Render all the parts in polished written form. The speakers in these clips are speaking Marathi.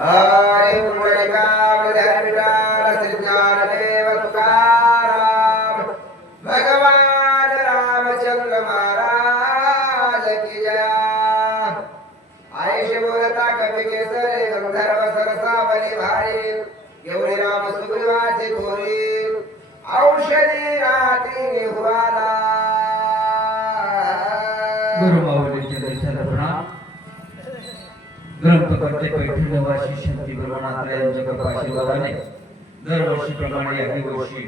हरे पुंडलिकावली विठ्ठल श्री ज्ञानदेव तुकाराम भगवान रामचंद्र महाराज की जय। आयुष्य बोलता कवी केसरी गंधर्व सरसावली भारी एवढी राम सुग्रीवाची थोरी औषधी रात्री निहुवाला। गुरुमाऊलींच्या दर्शनाला प्रणाम। ग्रंथकर्ते पैठणवासी शांती गुरुनाथ यांच्या कृपाशीर्वादाने दरवर्षीप्रमाणे याही वर्षी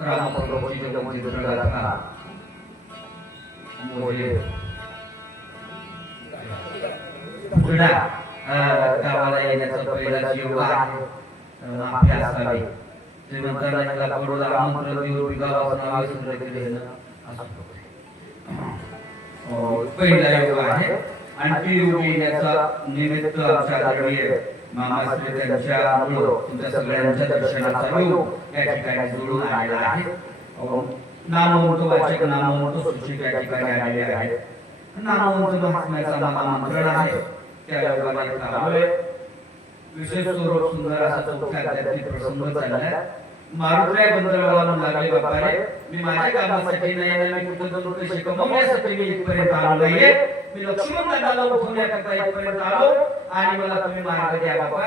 रामप्रभूची जगमोहित्रगाथा मोजे पुढा गावाला येण्याचा पहिलाच योग आहे। माफी असावी श्रीमंतांना कडोला आमंत्रण देऊन गावाचं नाव विसरलं गेले ना पहिला योग आहे। आणखी योग येण्याचा निमित्त आमच्या आदरणीय मामाश्री त्यांच्यामुळं तुमच्या सगळ्यांच्या दर्शनाचा योग या ठिकाणी जुळून आलेला आहे। नामवंत वाचक नामवंत सूचक या ठिकाणी आलेले आहेत। नामवंत महात्म्याचा नामांतरण आहे त्या योगाने आलोय। विशेष स्वरूप सुंदर असा चौथ्या अध्यात्मिक प्रसंग चाललाय। मारुत्र्या बंदरवाला म्हणू लागले बाप्पा रे मी माझ्या कामासाठी नाही मी कुठं पैसे कमवण्यासाठी मी इथपर्यंत आलो नाहीये। मी लक्ष्मण दादाला उठवण्याकरता इथपर्यंत आलो आणि मला तुम्ही मार्ग द्या बाप्पा।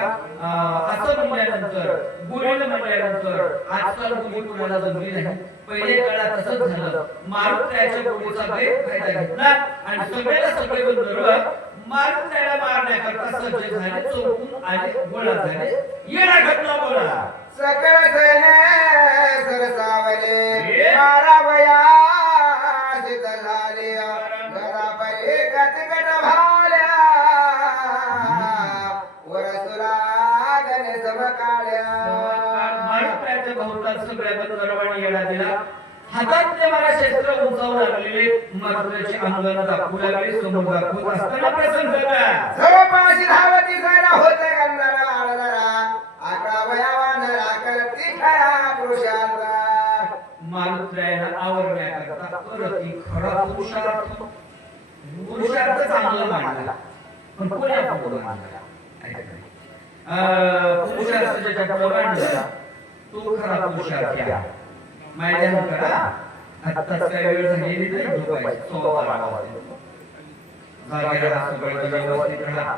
असं म्हणल्यानंतर गुरुने म्हणल्यानंतर आजकाल गुरु कुणाला जमली नाही। पहिले काळात तसंच झालं। मारुत्र्याच्या गुरुचा गैरफायदा घेतला आणि सगळ्याला सगळे बंदर मारुत्र्याला मारण्याकरता सज्ज झाले। चौकून आले गोळा झाले येणा घटना बोला सकळ सैन्य सरसावले मारावया सिद्ध झाले गदा परी गटगट भाल्या वरसुरा गणे समकाळ्या। मारुत्र्याच्या बहुतांश सगळ्या बंदरवाणी येणा दिला। हातातले मला शस्त्र उंचावून लागलेले मारुत्र्याचे अंगण दाखवू लागले। समोर दाखवत असताना प्रसंग झाला। जवळपास धावती जायला होते गंधर्व आळदारा आकडा वयावान राकरती खरा पुरुषांचा। मारुत्र्याला आवरण्याकरता करती खरा पुरुषार्थ चांगला मांडला पण कोणी आपण मांडला पुरुषार्थ ज्याच्या मांडला तो खरा पुरुषार्थ आहे। मैदान करा आत्ताच काय वेळ झालेली नाही झोपायची 12:15 वाजले जागे राहा सगळं व्यवस्थित राहा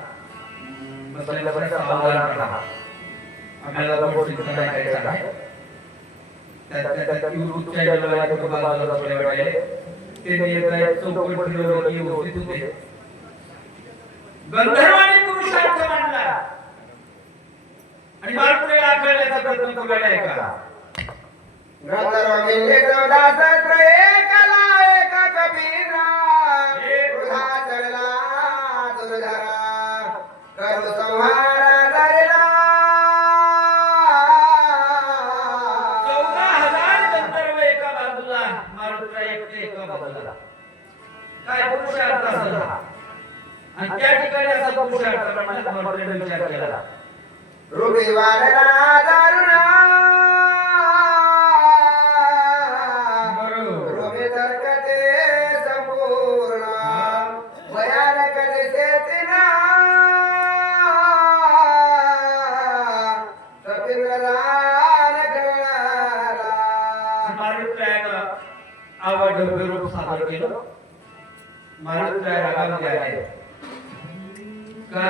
बसलेल्या सावधान राहा। आपल्याला गोष्ट चिंता नाही करायचं आहे। त्यात युट्यूब चॅनलला एक बाजूला बसले वाटले ते येत चौकट फिरवलं की व्यवस्थित होते। गंधर्वाने पुरुषार्थ मांडला आणि मारुत्र्याला आकळण्याचा प्रयत्न केला आहे का? गंधर्व गेले 14 सहस्र एकला एक कबीरा क्रोधा चढला दुर्धरा करू संहार धरला। 14,000 गंधर्व एका बाजूला मारुत्र्या एका बाजूला काय पुरुषार्थ असेल आणि त्या ठिकाणी असा पुरुषार्थ मारुत्र्याने विचार केला रूपी वाढला दारुणा रूप सादर केलं। मारुत्र्या रागामध्ये आले का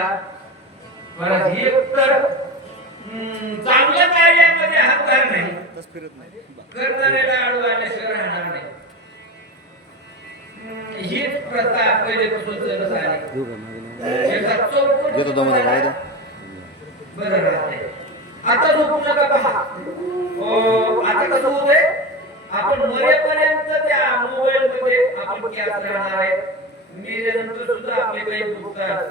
बरं ही उत्तर चांगल्या कार्यामध्ये हातभार नाही करणाऱ्याला आडू आल्याशिवाय राहणार नाही। हीच प्रथा पहिलेपासून चालत आली। बरं राहते आता झोपू नका पहा। आता कसं होतंय आपण मरेपर्यंत त्या मोबाईल मध्ये आपण कॅच राहणार आहे। मेल्यानंतर सुद्धा आपले काही दुखतात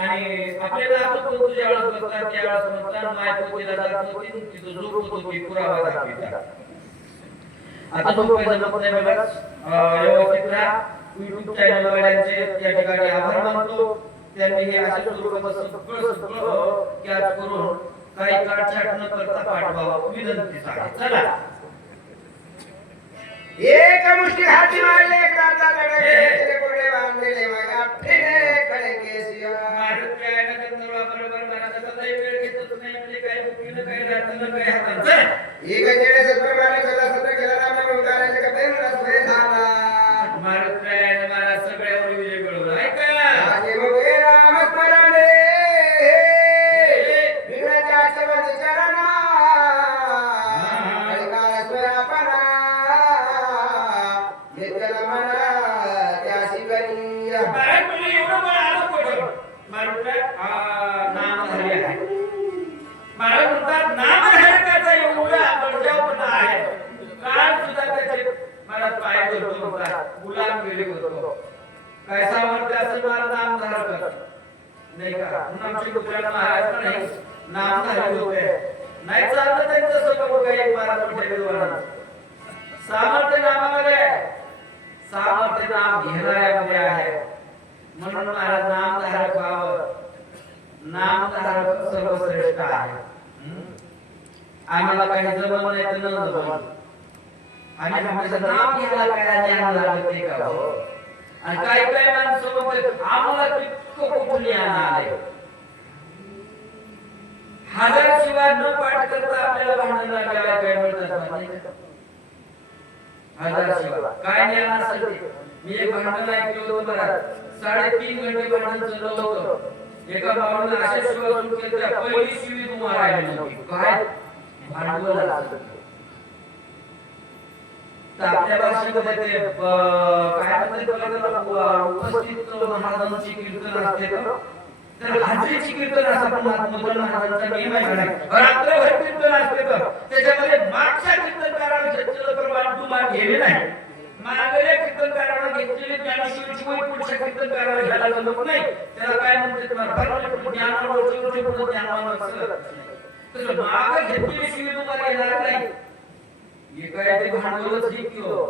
आणि आपल्याला आपण तुझ्या वेळेस बघतात त्यावेळेस म्हणतात माय पोतीला जात होती तिथं झोपत होती पुरावा दाखवितात। आता झोपायचं नको नाही बघा व्यवस्थित राहा। युट्यूब चॅनल वाल्यांचे या ठिकाणी आभार मानतो त्यांनी हे अशा स्वरूपात सगळं कॅच करून काही काटछाट न करता पाठवावं विनंती आहे। चला एक मुष्टी हाती मारले क्रांता धडकले कोडे बांधले मग फिरे खडे केसिया। मारुत्र्याला गंधर्वा बरोबर सगळे हातात चल. एक जेडे सत्प्रमाणे सदा सत्र केला नामे ओंकाराचे कपे रसवे झाला मारुतीने मला सगळ्यावर विजय मिळवला ऐका आजे मुखे राम स्मरणे विघ्नाच्या चरण चरणा हरिकाळ स्वरापना नित्यल मना त्यासी करिया महाराज म्हणजे एवढं पण आलं कुठं मारुती नामधारी आहे महाराज म्हणतात नामधारकाचा एवढा बळजावपणा आहे काल सुद्धा त्याचे मला पाय धरतो म्हणतात गुलाम गेले करतो काय सामर्थ्य असेल मला नामधारक नाही का म्हणून आमचे गुजरात महाराज पण नाही नामधारी होते नाही चाललं त्यांचं सगळं काही महाराज म्हणजे सामर्थ्य नामामध्ये सामर्थ्य नाम घेणाऱ्यामध्ये आहे म्हणून महाराज नामधारक व्हावं नामधारक सर्वश्रेष्ठ आहे आम्हाला काही जमत नाही तर न जमत आणि आमचं नाम घ्यायला काय ज्ञान लागते का हो आणि काही काही माणसं म्हणतात आम्हाला तितकं कुठून ज्ञान आलंय हजार शिवाय न पाठ करता आपल्याला भांडण लागायला काय म्हणतात माहिती का? हजार शिवाय काय ज्ञान असेल ते मी एक भांडण ऐकलं होतं बरं 3.5 घंटे भांडण चाललं होतं एका भावाला अशा शिवाय सुरू केलं त्या पहिली शिवी तुम्हाला राहिली नव्हती काय भांडवल असतं तर आपल्या भाषेमध्ये ते काय म्हणतात त्याला उपस्थित महाराजांची कीर्तन असते तर हाजरीची कीर्तन असं पण महात्मा महाराजांचा नियम आहे रात्रभर कीर्तन असते तर त्याच्यामध्ये मागच्या कीर्तनकाराला घेतलेलं प्रमाण तुम्हाला गेले नाही मागल्या कीर्तनकाराला घेतलेली ज्ञानेश्वरीची वय पुढच्या कीर्तनकाराला घ्यायला जमत नाही त्याला काय म्हणते तुम्हाला ज्ञानावर ज्ञानावर तर माग घेतलेली शिवी तुम्हाला येणार नाही हे काय ते भांडवलच नाही किंवा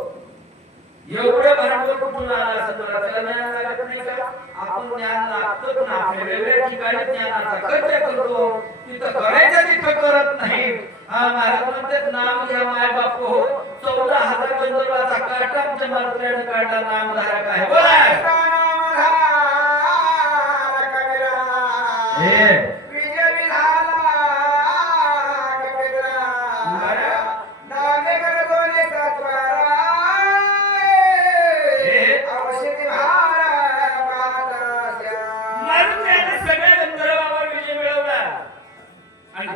एवढं भांडवल कुठून आलं असं मला त्याला ज्ञान लागत नाही का आपण ज्ञान लागतं पण आपल्या वेगळ्या ठिकाणी ज्ञानाचा खर्च करतो तिथं करायचं तिथं करत नाही महाराज म्हणतात नाम घ्या माय बाप हो 14,000 गंधर्वाचा काटा आमच्या मारुतीने काढला नामधारक आहे बोला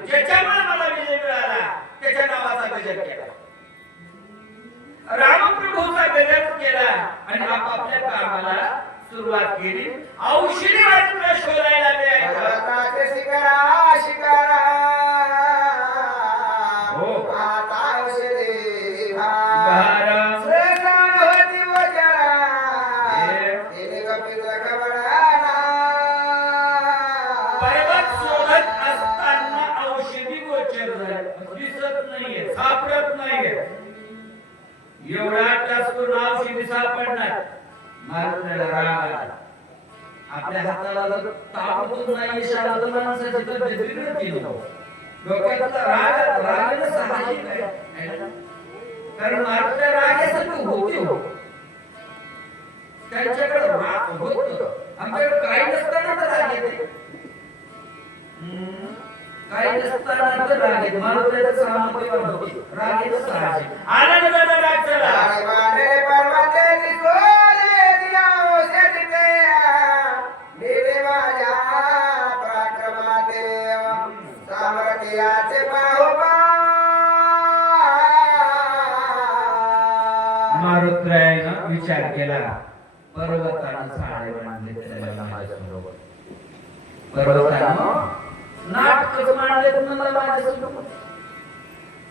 ज्याच्यामुळे मला विजय मिळाला त्याच्या नावाचा गजर केला रामप्रभूचा गजर केला आणि आपापल्या कामाला सुरुवात केली औषधी वाटणं शोधायला ते शिकारा शिकारा हो आता औषधी भार होती वजरा तिने कपिला खबराना पर्वत शोधत असताना औषधी गोचर झाली दिसत नाहीये सापडत नाहीये एवढा तास तो औषधी सापडणार मारुतीला राग आला आपल्या हाताला जर ताबडतोब नाही इशारा तर माणसाची तब्येत बिघडते ना डोक्यातला रागानं साहजिक आहे कारण मारुतीला राग यासाठी होते हो त्यांच्याकडे राग होत आमच्याकडे काही नसताना तर राग येते काही नसताना तर राग येते मारुतीला सामर्थ्य होते राग येतो साहजिक आनंद दादा राग चला पर्वते दिसोले दिया औषधी मेरे माझ्या पराक्रमाते सामर्थ्याचे बाहुबा मारुतीने विचार केला पर्वतानं साडे बांधले त्याला माझ्याबरोबर पर्वतानं नाटक मांडले मला माझ्यासोबत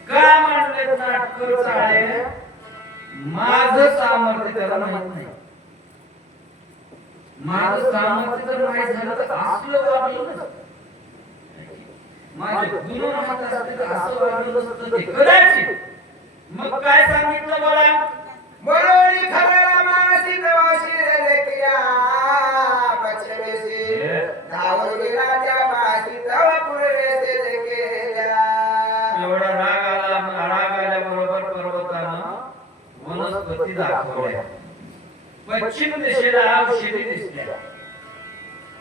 का मांडले नाटक साडे माझं सामर्थ्य त्याला माहित नाही माझं सामर्थ्य जर माहित झालं तर असलं वागलं नसतं माझे गुण माहित असते तर असं वागलं नसतं ते कदाचित मग काय सांगितलं मला मरोळी खरला मानसी दोषी लेकिया पश्चिमेशी धावून गेला त्या पाशी तव पूर्वेसे लेकेल्या एवढा राग आल्याबरोबर पर्वतानं वनस्पती दाखवल्या पश्चिम दिशेला औषधी दिसल्या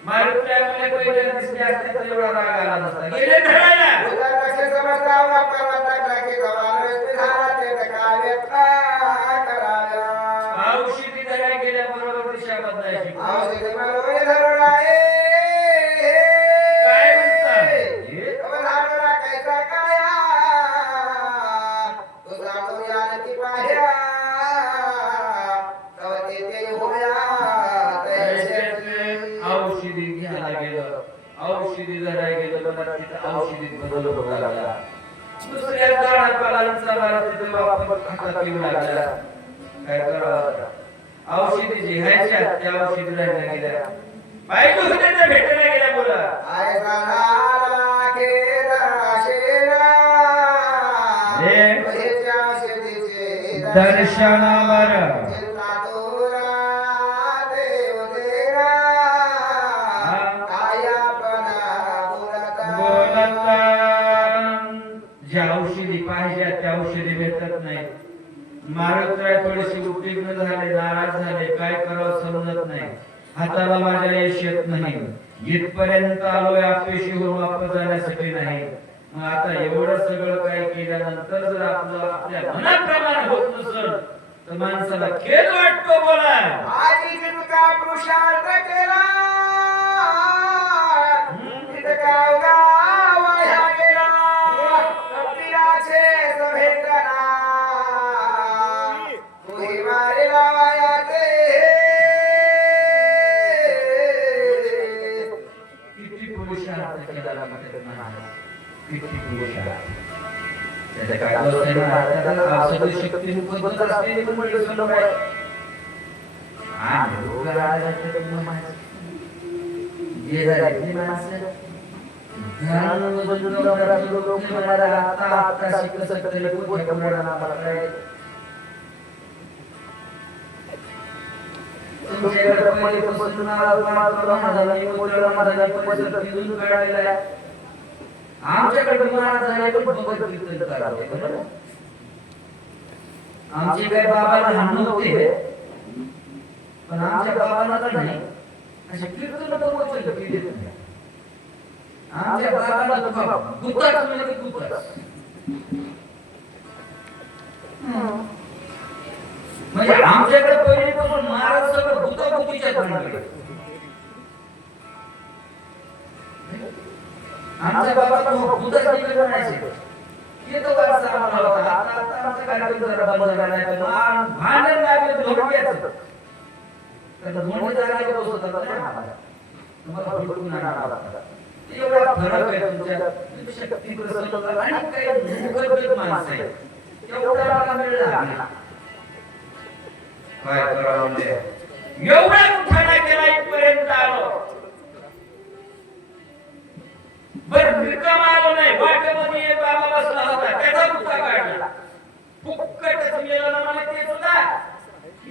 मारुतीला पहिले दिसले असते तर एवढा राग आला नसता गेले धरायला परता वापरला टाकला की जवान झाला ते काय कराव्या औषधी धरायला गेल्याबरोबर दिशा बदलायची. औषधी मला धरून आहे काय म्हणता? झाडला कैसा काया तुझा मुला ती पाह्या तवते ते होया औषधी घ्यायला गेलं, औषधी धरायला गेलं, पण तिथं औषधी बदल होऊ लागला. दुसऱ्या झाडापालांचा वारा तिथं वापर हातात येऊ लागला. काय करावं? औषधी जी घ्यायच्या त्या औषधी राहिल्या गेल्या. बायको होते त्या भेटायला गेल्या. बोला आय झाला केला शेला तुझ्या शेतीचे दर्शनावर चिंता तुला देव देरा कायापणा बोलता ज्या औषधी पाहिजे त्या औषधी भेटत नाही. मारुतीराय थोडेसे उद्विग्न झाले, नाराज झाले. काय करावं समजत नाही. हाताला माझ्या यश येत नाही. इथपर्यंत आलोय अपयशी होऊन वापस जाण्यासाठी नाही. मग आता एवढं सगळं काय केल्यानंतर जर आपलं आपल्या मनाप्रमाणे होत नसेल तर माणसाला खेद वाटतो. बोला आजी तुका पुरुषार्थ केला इतका गाव ह्या गेला कपिलाचे सभेतना तुही मारे लावायाचे किती पुरुषार्थ केला लागतात महाराज, किती पुरुषार्थ. त्याच्या काय दोष आहे महाराजांना? औषधी शक्ती बदलत असते म्हणजे सुलभ आहे. आणि रोग आजाराचे तर माणसं जे झाले माणसं ध्यान बदलून घरात लोक म्हणाला आता कसं तरी गोष्ट मोडा आम्हाला काय तुमच्याकडे पहिले बसून आमच्याकडे आमचे काही बाबाला लहान नव्हते, पण आमच्या बाबांना तर नाही असे कीर्तन तर बोलतो केले. आमच्या बाबाला गुताच म्हणजे गुताच म्हणजे आमच्याकडे पहिलीपासून महाराज सगळं गुतागुतीच्या भानगडीत. आमच्या बाबा गुताच म्हणायचे. ते तो वारसा आम्हाला होता. आता आमचा कार्यक्रम जरा बंद झाला आहे. तर भांडण लागलं धोंड्याचं. तर धोंडे जागा बसवतात ना आम्हाला. तुम्हाला भेटून आणावं लागतं. एवढा फरक आहे तुमच्या शक्ती प्रसन्न आणि काही मुखगत माणसं आहे. एवढा मला वेळ लागला. काय करावं म्हणजे एवढा उठाणा केला इथपर्यंत आलो. बरं रिकाम आलो नाही. वाटेमध्ये एक बाबा बसला होता, त्याचा मुक्का काढला. फुक्कटच मेलं ना मला ते सुद्धा.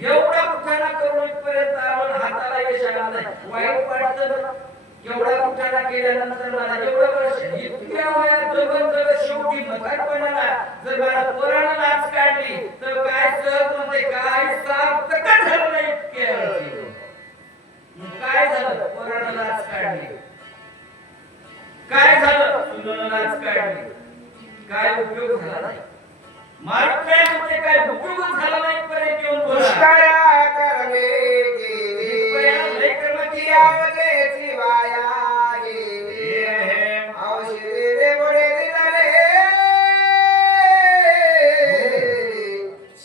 एवढा उठाणा करून इथपर्यंत आलो, हाताला यश आलं नाही. वाईट वाटतं ना. एवढा उठाणा केल्यानंतर मला एवढं वर्ष इतक्या वयात जगन जगत शेवटी म्हातारपणाला जर मला पोरानं लाच काढली तर काय सहज म्हणजे काय साप कटक झालं नाही इतक्या वर्षी. काय झालं? पोरानं लाच काढली. काय झालं? सुनेनं लाच काढली. काय उपयोग झाला नाही. मारुती काय म्हणते? काय उपयोग झाला नाही. पर्यंत येऊन बोला पुष्कळा करणे गेले लेकरमती आवजेची वाया गेली औषधी रे बळे दिले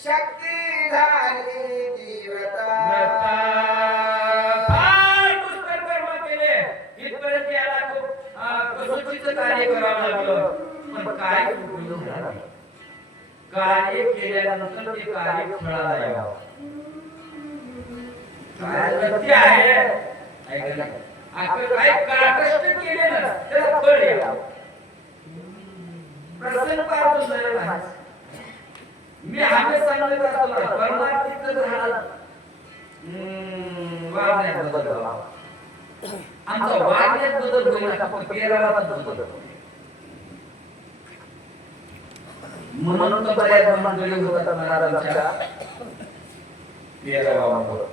शक्ती झाली जीवता. फार पुष्कळ कर्म केले. इथपर्यंत याला खूप कसोटीचं कार्य करावं लागलं, पण काय उपयोग झाला नाही. कार्य केल्यानंतर ते कार्य फळाला यावं. काय सत्य आहे ऐकलं. आपण काय कष्ट केले ना त्याला फळ यावं. प्रसन्न पाहतो जरा नाही. मी हमें सांगत असतो ना परमार्थीचं झाड वागण्यात बदल व्हावा. आमचा वागण्यात बदल होईल आपण पेरावात बदल. म्हणून तर बऱ्याच मंडळी होतात महाराजांच्या पेरावामुळे.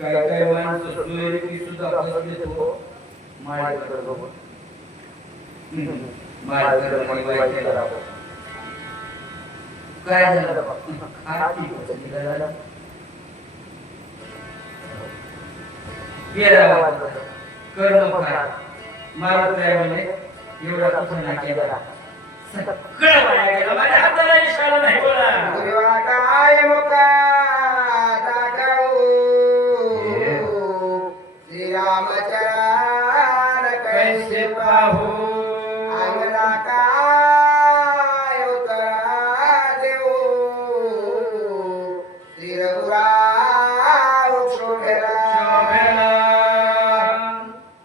काय काय माणसं सोयरी सुद्धा फसले तो माळीकडे बघून. मालकर म्हणे वाईट करावं. काय झालं बाबा? आर्थिक वचन झालं. गेला कर्म करा. मारत आहे म्हणे एवढा कुठं नाही केला. सगळं वाया गेलं. माझ्या हाताला इशारा नाही बोला. गुरुवा काय मुका दाखवू श्रीरामचरण कैसे पाहू अंगला काय उतरा देऊ श्री रघुराव शोभेला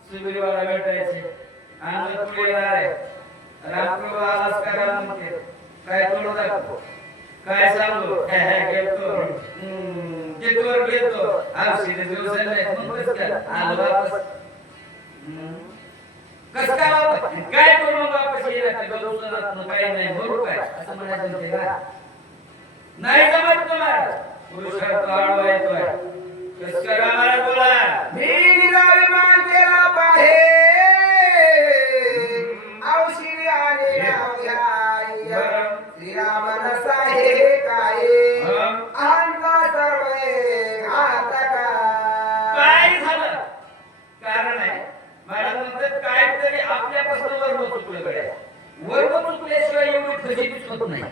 सुबिरवाला भेटायचे आणि पुढे येणार आहे. रामप्रभू आलास का म्हणते. काय तोड दाखव. काय सांगू गेलतो जेतवर गेलतो औषधी दिवसाला मग कसं काय आलो वापस. कसं काय वापस काय करू मग वापस येणार गौसनात काही नाही बरोबर काय असं म्हणायचं ते का नाही जमत तुम्हाला. पुरुषार्थ वाढवायचोय. कसं काय आम्हाला बोला. मी निराभिमान केला पाहे औषधी आणि नाव घ्याय श्रीराम नसाहे काय अहंता सर्वे घातका. काय झालं कारण आहे मला म्हणतात काहीतरी आपल्यापासून वर्ग चुकलं गड्या. वर्ग चुकल्याशिवाय एवढी फजितीच होत नाही.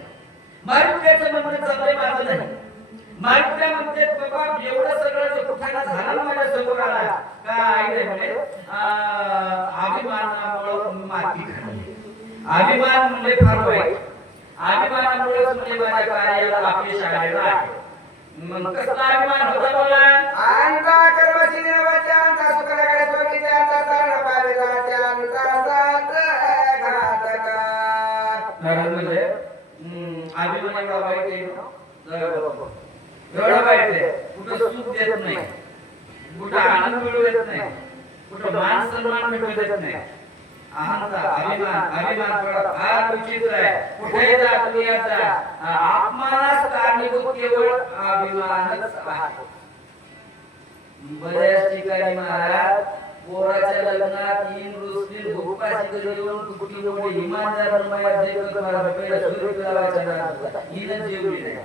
मारुत्याचं म्हणणं चाललंय माझं नाही. मारुत्या म्हणतात बाबा एवढं सगळं जे कुठाना झालं ना माझ्या समोर आला काय नाही म्हणे अभिमानामुळे माती खाल्ली. अभिमान म्हणजे फार वाईट. अभिमानामुळे म्हणजे माझ्या कार्याला अपयश आलेलं आहे. मग कसला अभिमान होता बोला. अंता कर्मशील वचनता सुखनकडे स्वकीयांचा तरण पाविताच्यांचा साथ घातका. कारण म्हणजे अभिमान एवढा वाईट आहे एवढा वाईट आहे. कुठं सुख देत नाही, कुठं आनंद मिळू देत नाही, कुठं मान सन्मान मिळू देत नाही. अहंता अभिमान फार विचित्र आहे. कुठे जातो याचा अपमानास कारणीभूत केवळ अभिमानच आहे. बऱ्याच ठिकाणी महाराज पोराच्या लग्नात रुसली भूपाशी घेऊन कुठली मोठी इमानदार माया देवक मला पहिला सूर्य लावायचा दाखवला. हिनं जेवली नाही.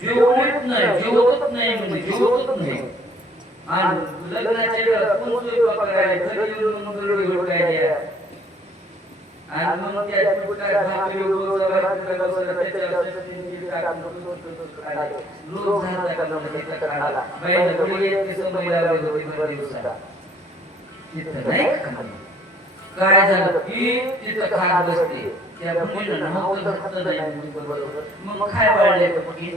जेवलीच नाही, जेवतच नाही म्हणजे जेवतच नाही. आणि लग्नाच्या वेळेला कोण स्वयंपाक करायला घरी येऊन मग गडबड करायला. आणि मग त्या कुठल्या भाकरी रोज त्याच्यावर लोक झाला का म्हणजे खाला बाईला पुढे एक समय लावली होती बऱ्याच दिवसाला. तिथं नाही काय झालं की तिथं खात बसते. त्या मुलीला नव्हतं घातलं नाही बरोबर. मग काय वाढले की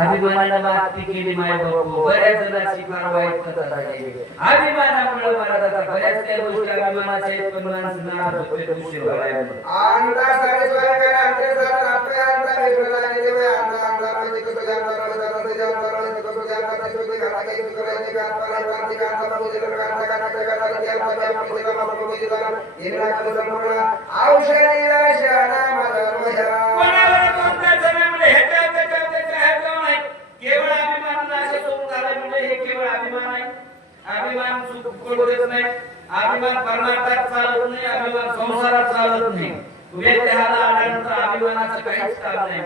अभिमानाला माती केली माय बापू. बऱ्याच जणांची फार वाईट कथा झाली. अभिमानामुळे मला दादा बऱ्याच काही गोष्टी अभिमानाच्या आहेत पण माणसं नाराज होते दुसरे व्हायला. अंता सारेश्वर करा अंते सर आपले अंता वेगळा आणि देव अंता अंता रोज कसं जाणार रोज रोज जाणार रोज कसं जाणार ते घरा काही करायचे का क्रांती का अंता रोज क्रांती का नका ते अंता आपले का बाबा को जिला इंद्रा का समोर औषधी रशना मरमया. कोणाला कोणत्या जणांमध्ये हे केवळ अभिमानाला असे सोडून झाले म्हणजे हे केवळ अभिमान आहे. अभिमान सुख करू देत नाही. अभिमान परमार्थात चालत नाही. अभिमान संसारात चालत नाही. व्यक्तीहाला आल्यानंतर अभिमानाचं काहीच काम नाही.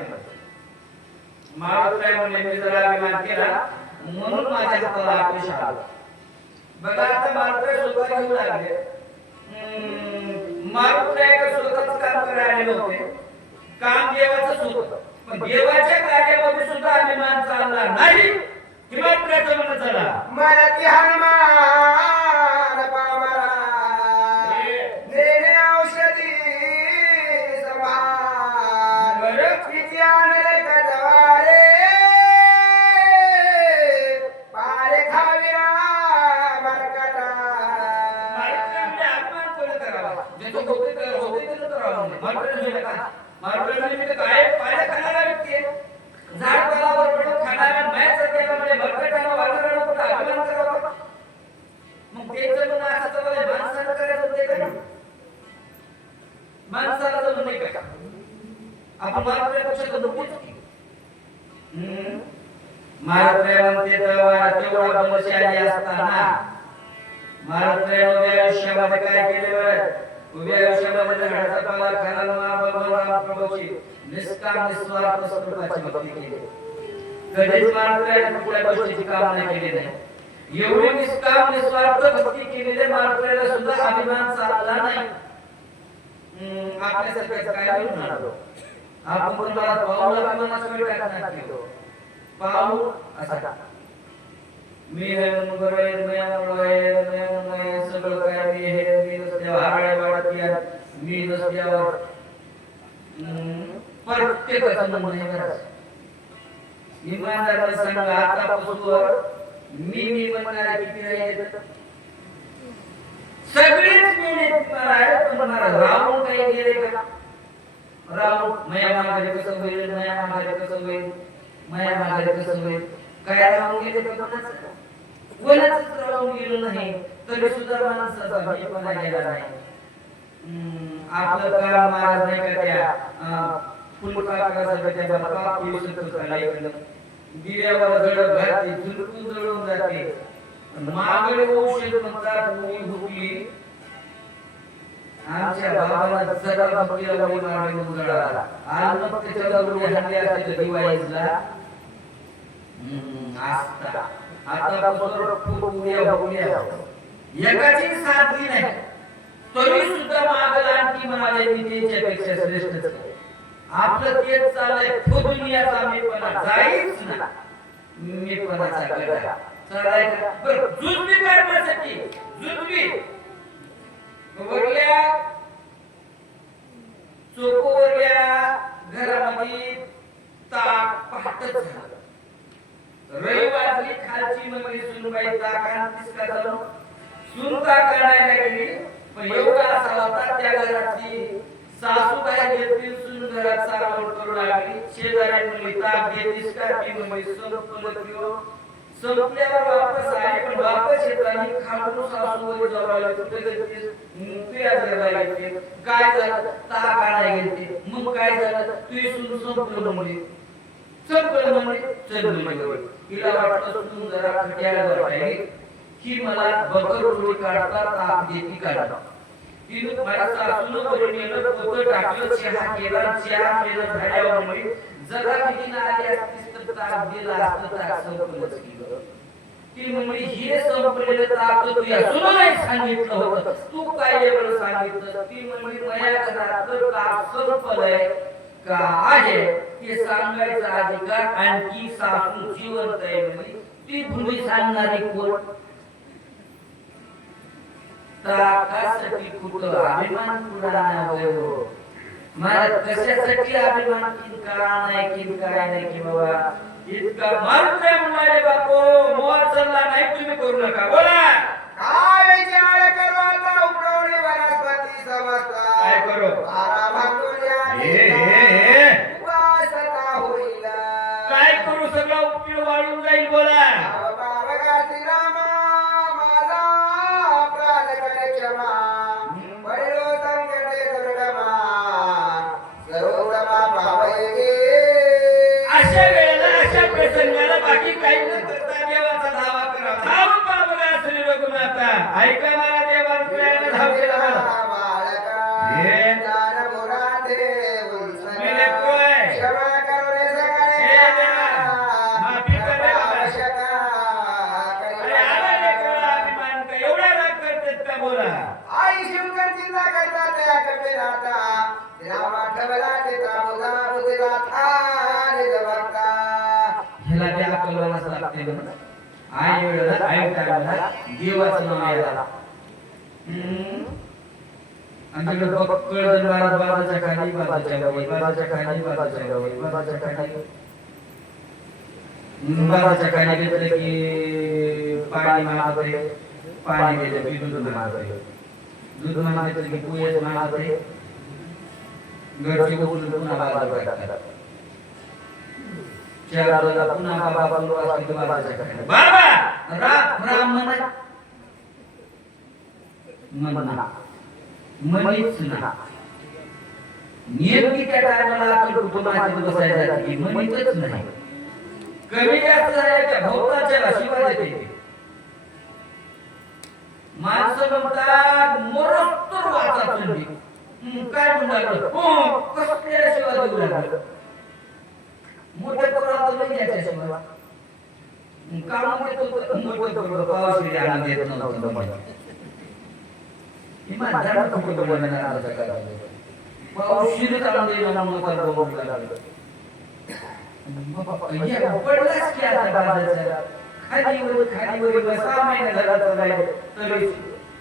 मारुती म्हणले मी जर अभिमान केला म्हणून माझ्या हाताला अपयश आलं. बघा आता मारुती स्वतः घेऊ लागले. मारुती काय स्वतःच काम करायला नव्हते. काम देवाचंच होतं. पण देवाच्या कार्यामध्ये सुद्धा अभिमान चालला नाही. किंमत त्याचं म्हणणं चला मरती हनुमान पामरा देणे औषधी समान विज्ञान लेख जवारे पारे खाविरा मरकटा. अभिमान कोणी करावा ज्याचं होते त्याचं करावं. मारुती काय पाय खाणारा व्यक्ती आहे. झाड पालावर पडून खाणारा मॅच म्हणजे मरकटाला वाढणारा कुठं अभिमान करावा. मग त्याचं म्हणणं असं चाललंय माणसाला करायचं ते का माणसाला तर नाही का आपण मारुतीपेक्षा तर नकोच की. मारुती म्हणते तेवढा बलशाली असताना मारुतीने आयुष्यामध्ये काय केलेलं उभ्या आयुष्यामध्ये झाडाचा पाला खायला भगवान प्रभूची निष्काम निस्वार्थ स्वरूपाची भक्ती केली. कधीच माणसाने कुठल्या गोष्टीची कामना केली नाही. एवढी निष्काम निस्वार्थ भक्ती केलेल्या माणसाला सुद्धा अभिमान साधला नाही. आपल्यासारख्याच काय म्हणालो आपण पण मला पाऊल अभिमानाचा वेळ टाकणार केलो. पाऊल असा मी सगळं काय मी नसत्यावर हाराळ्या मी नसत्यावर प्रत्येकाचं मन आहे. इमानदार सांगा आतापासून मी म्हणणारे किती नाही सगळेच मी पण राहून काही गेले का राहून मया मागे कसं होईल मया मागे कसं होईल मया मागे कसं होईल काय राहून गेले कोणाच राहून गेलं नाही तरी सुद्धा माणसाचा भीपणा गेला नाही. आपलं काम महाराज नाही का त्या फुलपाखरासारखं त्या बाप्पा पिऊसच करायला दिव्यावर जळत घातली झुलकून जळून जाते. मागळे औषध म्हणतात मी हुकली आमच्या बाबाला सगळा भक्तीला मी मागे जळाला आज मग त्याच्या बरोबर हल्ले असते दिवाळीला आस्था आता बरोबर फुगुया भुगुया एकाची साथी नाही तरी सुद्धा मागला आणखी म्हणाले मी त्याच्यापेक्षा श्रेष्ठ आपलं तेच चाललंय तो दुनियाचा मीपणा जाईच ना मीपणाचा गडा चढायचा बरं जुजबी करण्यासाठी जुजबी वरल्या चोकोवरल्या घरामध्ये ताक पहाटच झालं. रविवारची खालची मगरी सुनबाई ताकान तिसका जाऊन सुनता करायला गेली. पण एवढा असा होता त्या घरातली सासूबाई घेतली सुन घरात सारवण करू लागली. शेजारी म्हणली ताक घेतीस का ती म्हणली संपलं पिओ संपल्यावर वापस आली. पण वापस येताना खाऊन सासूवर जवळ कुठे गेली पियाला लागली. काय झालं ताक आणायला गेली. मग काय झालं तू सुन संपलं म्हणली संपलं म्हणली चल म्हणली. तिला वाटलं तू जरा खट्याला राहिली की मला बकर रोटी काढता ताक देती काढता. तिने माझ्या सासूनं बरोबर पोतं टाकलं चहा केला चहा केलं झाल्यावर म्हणली जरा कितीनं आली असतीस तर ताक दिला असतं ताक संपलंच केलं. ती म्हणली हे संपलेलं ताक तुझ्या सुनाने सांगितलं होतं तू काय वेगळं सांगितलं. ती म्हणली माझ्या घरातलं ताक संपलंय का आहे ते सांगायचं अधिकार आणखी सासू जिवंत आहे म्हणली. ती भूमी सांगणारी कोण ताकासाठी कुठं अभिमान पुराणा होय मला कशासाठी अभिमान किंकाळा नाही किंकाळा नाही की बाबा इतका मारून काय म्हणाले बापो मोह चालला नाही तुम्ही करू नका बोला काय विचार करवाचा उडवणे वनस्पती समजता काय करू आरा भांडुल्या हे वासता होईल काय करू सगळं उपयोग वाढून जाईल बोला बाबा श्रीरामा माझा प्राण करे क्षमा वडिलो संकटे दुर्गमा सर्वोत्तमा भावये. अशा वेळेला अशा प्रसंगाला बाकी काही न करता देवाचा धावा करा. धाव बाबा श्री रघुनाथा ऐका मला देवाचा धाव केला मला हे दान मुरादे मी लेकोय क्षमा करो रे सगळे हे देवा माफी कर रे बाबा. आवश्यक अरे आला लेकराला अभिमान का एवढा राग करतेत का बोला आई शिवकर चिंता करता त्या कपे राहता रामा ठबला देता मुदा मुदला थाने जवता ह्याला त्या अक्कलवानाच लागते ना. आई वेळेला आई टायमाला देवाचं नाव यायला आमच्याकडे बक्कळ दरबार बाबाच्या खाली बाबाच्या वरी बाबाच्या खाली बाबाच्या वरी बाबाच्या खाली बाबाच्या खाली घेतलं की पाणी मागते पाणी घेतलं की दूध मागते दूध मागितलं की पोहेच मागते घरचे उचलून पुन्हा बाबाला टाकतात. चार वाजता पुन्हा बाबा असते बाबाच्या खाली बाबा राम म्हणा म्हणा म्हणीच ना नेमकी त्या टायमाला आपण कुटुंबाची बसायला जाते म्हणीतच नाही. कमी जास्त झाल्याच्या भोवताच्या शिवाय देते माणसं म्हणतात मोरोत्तर वाचा वाचून मी काय म्हणलं हो कसल्या शिवाय देऊ लागलं मोठ्या पोराला नाही त्याच्याशिवाय काम देतो मोठं पोरं पावशी आणून देत नव्हतं मला इमानदार कुठं बोलणार आता काय पावशी आणून देणार मोठा बोलू लागलं पडलाच की आता बाजारात खालीवर बसा महिना झाला तरी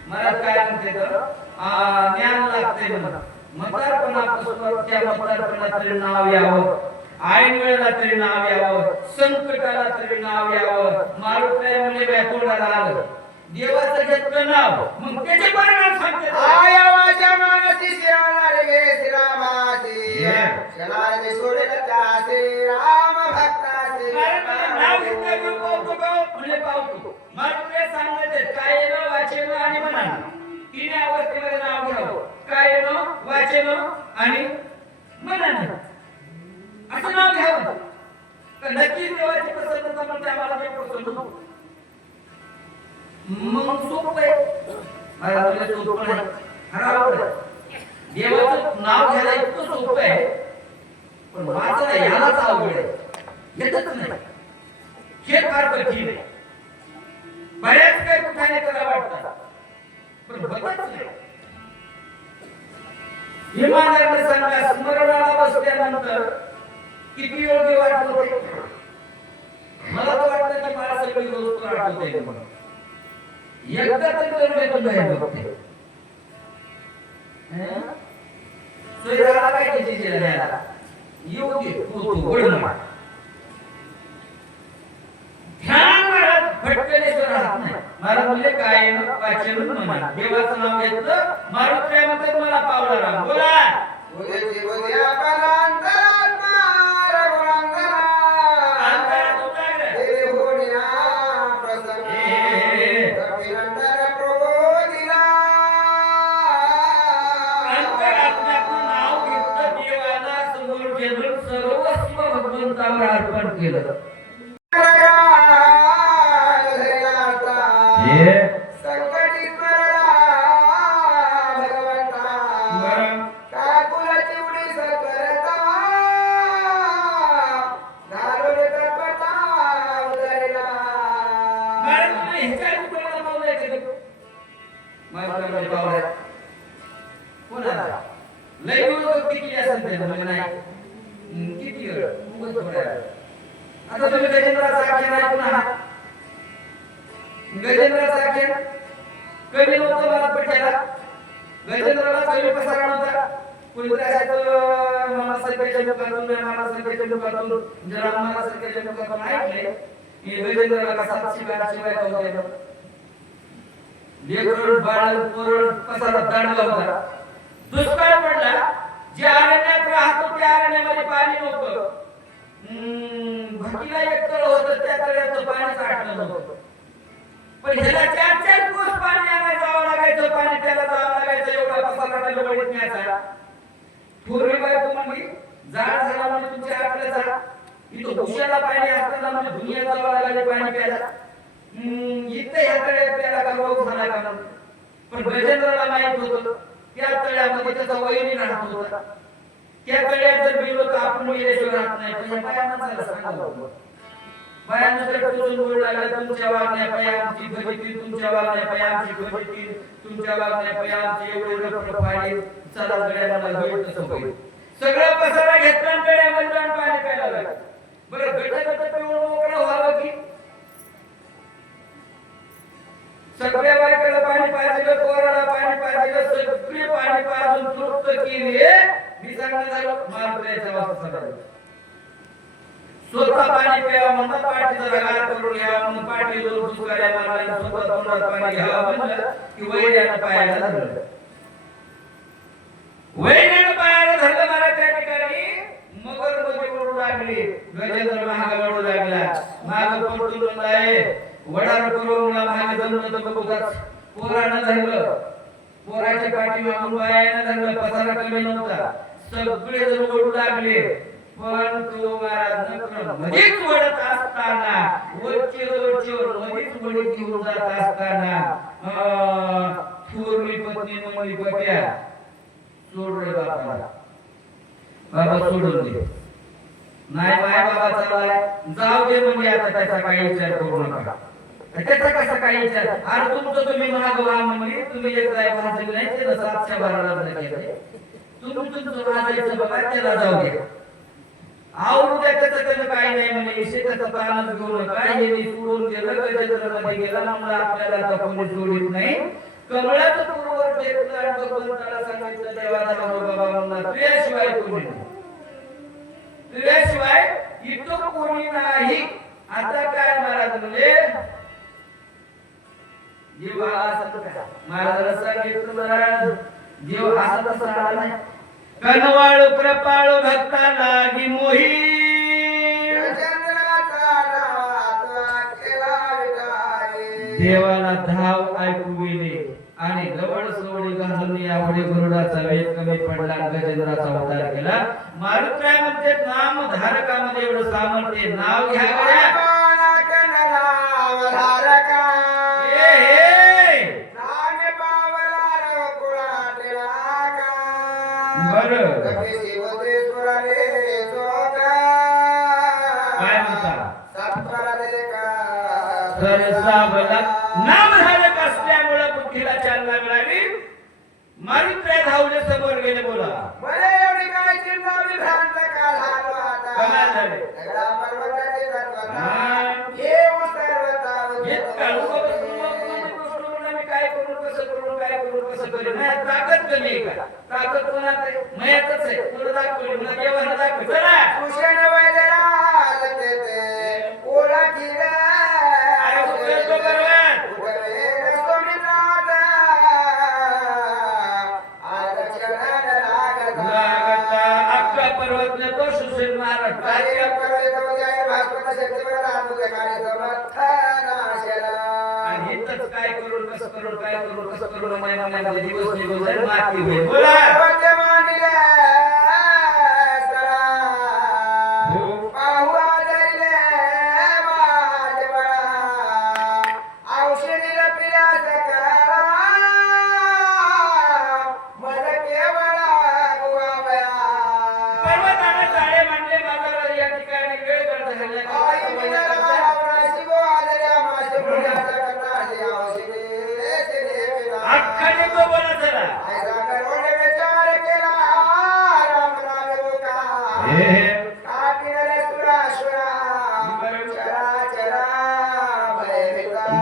मला काय म्हणते तर ज्ञान लागते म्हणा म्हातारपणापासून त्या म्हातारपणात तरी नाव यावं ऐन वेळेला तरी नाव यावं संकटाला तरी नाव यावं मारुतीने व्याकुळाला आलं देवाचं घेतलं नाव मग त्याचे परिणाम सांगते आयावाच्या मानसी सेवनारे गे श्रीरामासी शनारे सोडेल त्यासे राम भक्तासे नाव घेतलं म्हणजे पावतो मारुती सांगते काय न वाचेन आणि म्हणा तीन अवस्थेमध्ये नाव घ्यावं काय न वाचेन आणि म्हणा असं नाव घ्यावं तर नक्कीच देवाची प्रसन्नता म्हणते आम्हाला ते प्रसन्न मग सोपं आहे मला तुला सोपं नाही हरावं देवाचं नाव घ्यायला इतकं सोपं आहे पण वाचायला यालाच अवघड आहे येतच नाही हे फार कठीण आहे बऱ्याच काही कुठाने करा वाटतात पण बघत नाही इमानदाराने सांगा स्मरणाला बसल्यानंतर किती योग्य वाटत होते मला तर वाटतं की मला सगळी गोष्ट आठवते म्हणून एकदा तरी करून येतो नाही सोयराला काय त्याची जिल्ह्याला योग्य तू वडून ध्यान भटकलेश्वर राहत नाही मला म्हणजे काय वाचन म्हणा देवाचं नाव घेतलं मारुतीमध्ये मला पावला राम बोला उदेची उद्या परांतरात्मा रघुनंदना अंतरात उतार देवी होनिया प्रसन्न कपिनंदन प्रबोधिना अंतरात्म्यातून नाव घेतलं देवाला समोर ठेवून सर्वस्व भगवंतावर अर्पण केलं संकटी भगवंता काकुलाची उडी सकरता घालून कपटा उदरला लय किती असेल किती आता तुम्ही गजेंद्राचा आख्यान ऐकून आहात गजेंद्राचा आख्यान कवी नव्हतं मला पटल्याला गजेंद्राला कवी पसारा नव्हता कुणीतरी असायचं मामासारख्याच्या लोकांतून मामासारख्याच्या लोकांतून जरा मामासारख्याच्या लोकांतून ऐकले की गजेंद्राला कसा शिवाय होत्या लेकरं बाळ पोरं पसारा दांडला होता दुष्काळ पडला जे अरण्यात राहतो त्या अरण्यामध्ये पाणी नव्हतं भटीला एक तळ होतं त्या तळ्याचं पाणी साठलं नव्हतं पण ह्याला 4-4 कोस पाणी आणायला जावं लागायचं पाणी प्यायला जावं लागायचं एवढा पसारा त्याला वडीत न्यायचा थोरली बायको म्हणली जाड झाला म्हणजे तुमच्या आकडे जा इथं भुशाला पाणी असताना म्हणजे दुनिया जावं लागायचं पाणी प्यायला इथं ह्या तळ्यात प्यायला का रोग झाला का पण गजेंद्राला माहित होतं त्या तळ्यामध्ये त्याचा वैरी राहत होता त्या तळ्यात जर गेलो तर आपण गेल्याशिवाय राहत नाही पण बायांना झालं सांगावं बायांना जर तुझून बोलू लागला तुमच्या वागण्या पयांची भजितील तुमच्या वागण्या पयांची भजितील तुमच्या वागण्या पयांची एवढे रफड पाणी चला गड्याला होईल तसं होईल सगळं पसारा घेतला गड्यामध्ये जाऊन पाणी प्यायला लागला बरं गड्याला तर पिवळं मोकळं व्हावं की सगळ्या बायकाला पाणी पाहिजे पोराला पाणी पाहिजे सगळे पाणी पाजून तृप्त केले मी सांगणार झालो मारुतीचा वापर झाला स्वतः पाणी प्यावं म्हणतात पाठीचा रगार करून घ्यावा म्हणून पाठी दोन सुकाऱ्या मारल्या स्वतः तोंडात पाणी घ्यावं म्हणलं की वैर्यानं पायाला धरलं वैर्यानं पायाला धरलं मला त्या ठिकाणी मगर मध्ये ओढू लागली गजेंद्र महाग ओढू लागला माग पडून आहे वडार करून मागे जमलं तर बघूच पोरानं धरलं पोराच्या पाठी मागून बायानं धरलं पसारा कमी नव्हता सगळे जण ओढू लागले पण तो महाराज मध्येच वडत असताना वरचेवर मध्येच वडीत घेऊन जात असताना थोरली पत्नी म्हणली पट्या सोड रे बाबाला. बाबा सोडून दे. नाही माय बाबा चाललाय जाऊ दे म्हणजे आता त्याचा काही विचार करू नका. त्याचा कसा काही विचार अरे तुमचं तुम्ही मागवा म्हणजे तुम्ही एक काय भाजले नाही ते 712 केले तुमचं वाजायचं बघा त्याला जाऊ दे. आवडू द्या त्याचं त्याचं काही नाही म्हणजे शेताचा ताणच घेऊ नका. हे मी सोडून गेलं गजेंद्रमध्ये गेला मला आपल्याला तर कोणी सोडित नाही. कमळाचं पूर्वर भेटलं आणि भगवंताला सांगितलं देवाला बाबा म्हणला तुझ्याशिवाय कोणी नाही. तुझ्याशिवाय इथं कोणी नाही. आता काय महाराज म्हणजे जीव असत का महाराजाला सांगितलं महाराज जीव असत तसा आला कनवाळ कृपाळ भक्ता लागी मोही देवाला धाव ऐकू गेले आणि गवळ सोडी घालून यापुढे गरुडाचा वेग कमी पडला. गजेंद्राचा अवतार केला. मारुत्र्यामध्ये नाम धारकामध्ये एवढं सामर्थ्य नाव घ्या गड्या. बरं काय म्हणता तर साबला नाम धारक असल्यामुळे बुद्धीला चालना मिळाली. मारुत्र्या धावले समोर गेले. बोला बरे एवढी काय चिंता विभ्रांत का झालो आता कमाल झाले. सगळा पर्वताचे तत्वज्ञान हे सर्वता हे काळू काय करू कसं करू काय करू कसं करू नाही ताकद कमी आहे का ताकद कोणात आहे मयातच आहे. तुला दाखवली मला देवाला दाखव चला कुशन वैदरा लते ओळखी ग अरे उचल तो पर्वत उगले रस्तो मित्रात आरक्षणान लागता अख्खा पर्वत ने तो सुशील महाराज कार्य पर्वत जाय भास्कर शक्तीवर राहतो कार्य समर्थनाशला आणि इथंच काय करू कसं करू काय करू कसं करू महिन्यामध्ये दिवस निघून जाईल माती होईल. बोला पर्वताने ताळे मांडले बाजारात या ठिकाणी वेळ झाला. अख्खाने तो बोला चला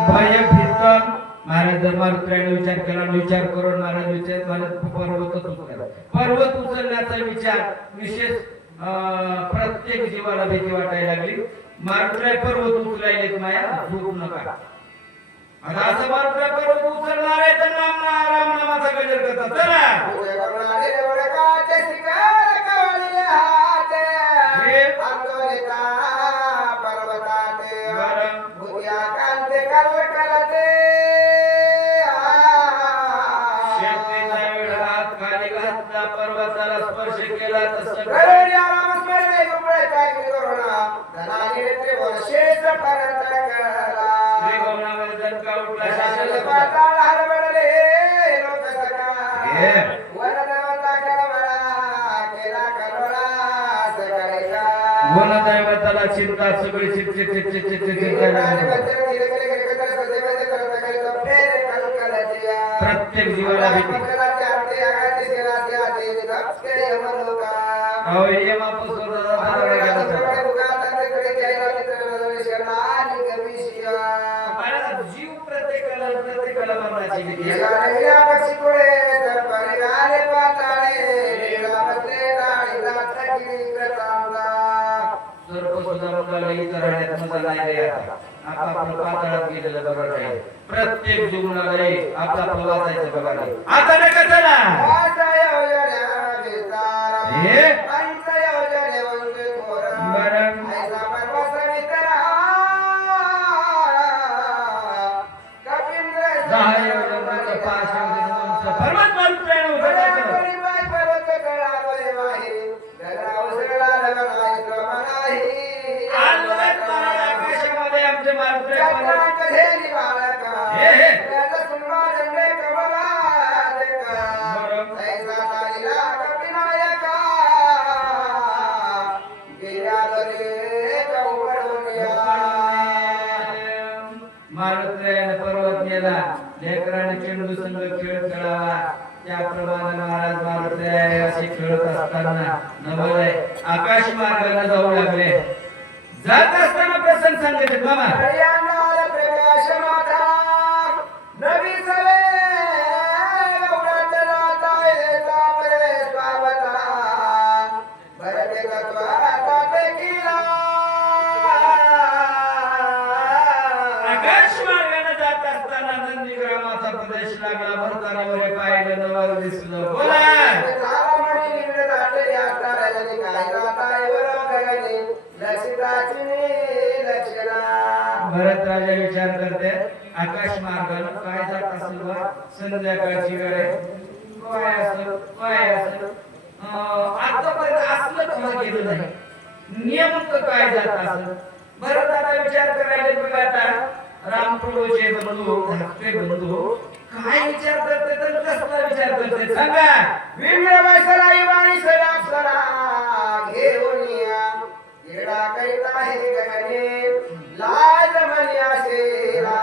भयभीत महाराज मारुत्र्याने विचार केला. विचार करून महाराज विचार पर्वत उचलला. पर्वत उचलण्याचा विचार विशेष प्रत्येक जीवाला भीती वाटायला लागली. मारुत्र्या पर्वत उचलायले माया झोपू नका. आता असं मारुत्र्या पर्वत उचलणार आहे तर राम नामाचा गजर करतात चला पर्वताला स्पर्श केला तसं दणका उठला. वनदैवताला चिंता सगळी प्रत्येक जीवाला भीती. जीव प्रत्येकाला मरणाची भीती. प्रत्येक जीवनाला आपला प्रवासायचं बघा. आता नका चला कमला बंधू संघ खेळ खेळावा त्याप्रमाणे महाराज मारुती असे खेळत असताना नवले आकाश मार्गाने जाऊ लागले जात असताना प्रसंग सांगितले मामा हरियाणाला प्रकाश माता नवी सवे उडत जाताय तापरे स्वावता भरते तत्वाता किला आकाश मार्गाने जात असताना नंदीग्रामाचा प्रदेश लागला भरतानावर पाहिलं नवर दिसलं बोला तारामणी निवडत आटले आता राजाने काय जाताय बरं गगने लक्षिताची लक्षणा भरत राजा विचार करते आकाश मार्गाने काय जात असेल बा संध्याकाळची वेळ आहे काय असेल आतापर्यंत असलं कमा केलं नाही नेमकं काय जात असेल भरत आता विचार करायला बघा आता रामप्रभूचे बंधू धाकटे बंधू काय विचार करते तर कसला विचार करते सांगा विम्र वैसराई वाणी सरासरा घेऊन या येडा करीता हे गगने लाज मनिया सेरा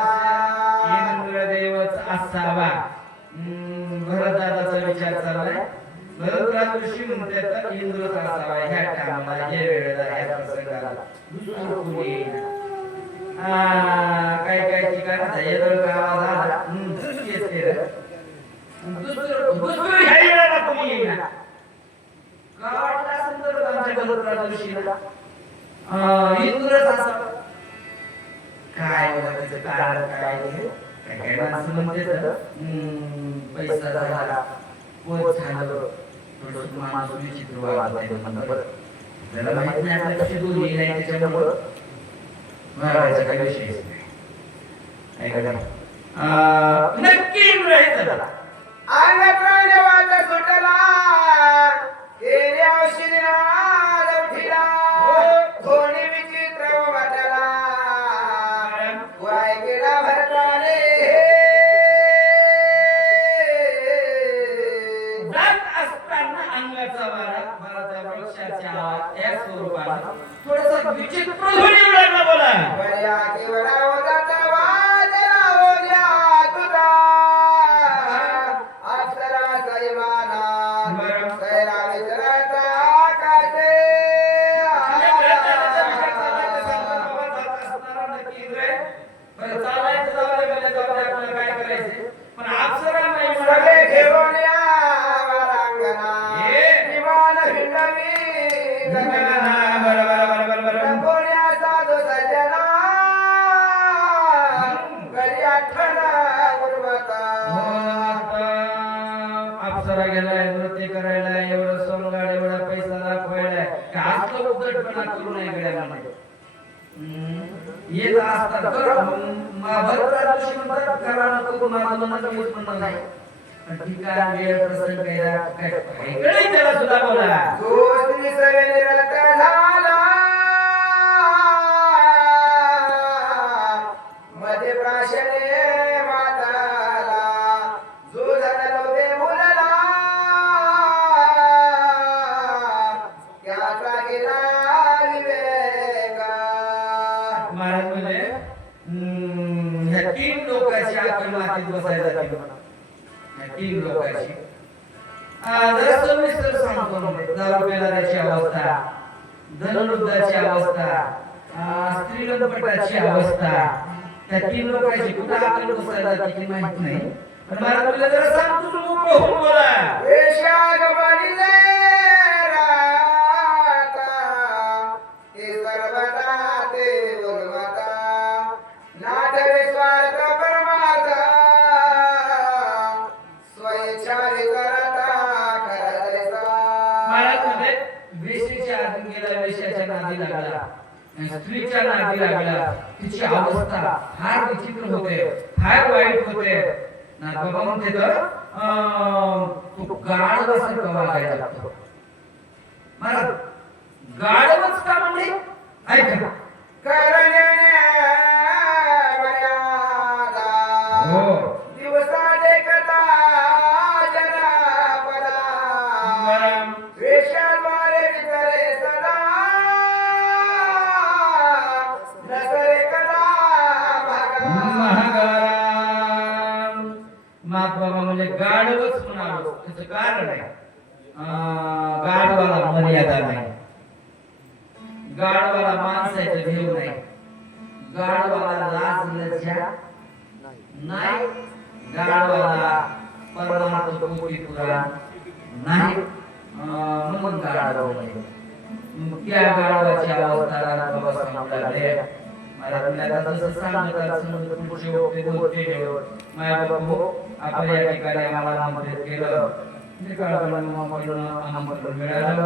इंद्रदेवच असावा भरतदादाचा विचार चाललाय भरतराज ऋषी म्हणतात इंद्रच असावा ह्या टायमाला या वेळेला ह्या प्रसंगाला दुसरं कोणी येईना. काय काय ठिकाण येदळ गावा झाला येते रे. दुसरं ह्या वेळेला कोणी येईना का वाटलं असेल तर आमच्या भरतराज ऋषीला इंद्रच असावा काय बघा त्याचं कारण काय आहे काय काय माणसं म्हणतात पैसा झाला पोट झालं थोडं माणूस विचित्र वागत म्हणणं बरं त्याला माहित नाही आपल्या कशी दूर येईल आहे त्याच्यामुळं महाराजाचा काही विषयच नाही काय का नक्की इंद्र आहे त्याला अंगत्राने वाट सुटला केल्या औषधीना लवठीला कोणी विचित्र वाटला वाय केला भरताने जात असताना अंगाचा वारा भरता वृक्षाच्या आवाज या स्वरूपाने थोडासा विचित्र ध्वनी उडाला बोला बऱ्या केवळा होता वाजला ओल्या तुझा अप्सरा सैमाना सैरा विचरता आकाशे सगळे घेऊन या वरांगणा विमान हिंडवी गगना कोण्या साधू सज्जना घरी आठवण गुरुमाता अप्सरा गेलाय नृत्य करायला एवढं सोनगाड एवढा पैसा दाखवायला का असलं उद्धटपणा करू नये गड्यामध्ये येत असतात भरतराज ऋषी म्हणतात करा नको माझं म्हणणं मीच म्हणणं नाही पण ठिकाण वेळ प्रसंग काय वेगळं त्याला सुद्धा बोला जो श्री सवे निरत झाला मध्ये प्राशने माताला जो धरलो बेमुलला त्याचा गेला विवेक महाराज म्हणजे ह्या तीन लोकांची आपण मातीत बसायला जाते ह्या तीन लोकांची जरा सविस्तर सांगतो दारू पिणाऱ्याची अवस्था धनवृद्धाची अवस्था स्त्रीलंपटाची अवस्था त्या तीन लोकांची कुठं आपण बसायला जाते की माहित नाही पण महाराज तुला जरा सांगतो तू मोकळं होऊन बोला वेशागमनी राता ते सर्वदा ते उर्वता नाटवे स्वार्थ परमार्थ स्वइच्छाने करता करता महाराज म्हणजे वेशीच्या आधी गेला वेशाच्या नादी लागला आणि स्त्रीच्या नादी लागला तिची अवस्था फार विचित्र होते फार वाईट होते ना बाबा म्हणते तर तो गाढवासारखा वागायला लागतो महाराज गाढवच का म्हणजे ऐका करण्याने मर्यादा हो दिवसाचे कथा जनापदा वेशाद्वारे वितरे सदा नसरे कदा भागा महागाराम मात्र गाढवच म्हणालो त्याचं कारण आहे गाढवाला मर्यादा नाही, गाढवाला माणसाचं भेव नाही, गाढवाला लाज लज्जा नाही, गाढवाला परमार्थ कोटी पुराण नाही, म्हणून गाढव म्हणजे त्या गाढवाच्या अवतारात बाबा सांगताले मला तुला तसं सांगतात समज पुढचे वक्ते बोलते ठेव माझ्या बाबू आपण या ठिकाणी आम्हाला आमंत्रित केलं आमंत्रण मिळालं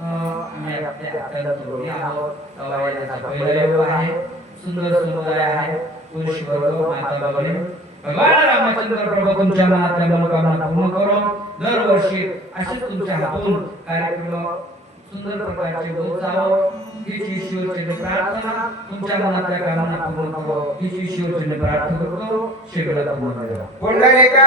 आम्ही आपल्या जोडी आहोत तवायला पहिला योग आहे सुंदर समुदाय आहे पुरुष वर्ग माता भगिनी भगवान रामचंद्र प्रभू तुमच्या मनातल्या मनोकामना पूर्ण करो दरवर्षी असेच तुमच्या हातून कार्यक्रम सुंदर प्रकारचे होत जावं हीच ईश्वरचरणी प्रार्थना तुमच्या मनातल्या कामना पूर्ण करो हीच ईश्वरचरणी प्रार्थना करतो शीघ्र पूर्ण करा पुंडलिका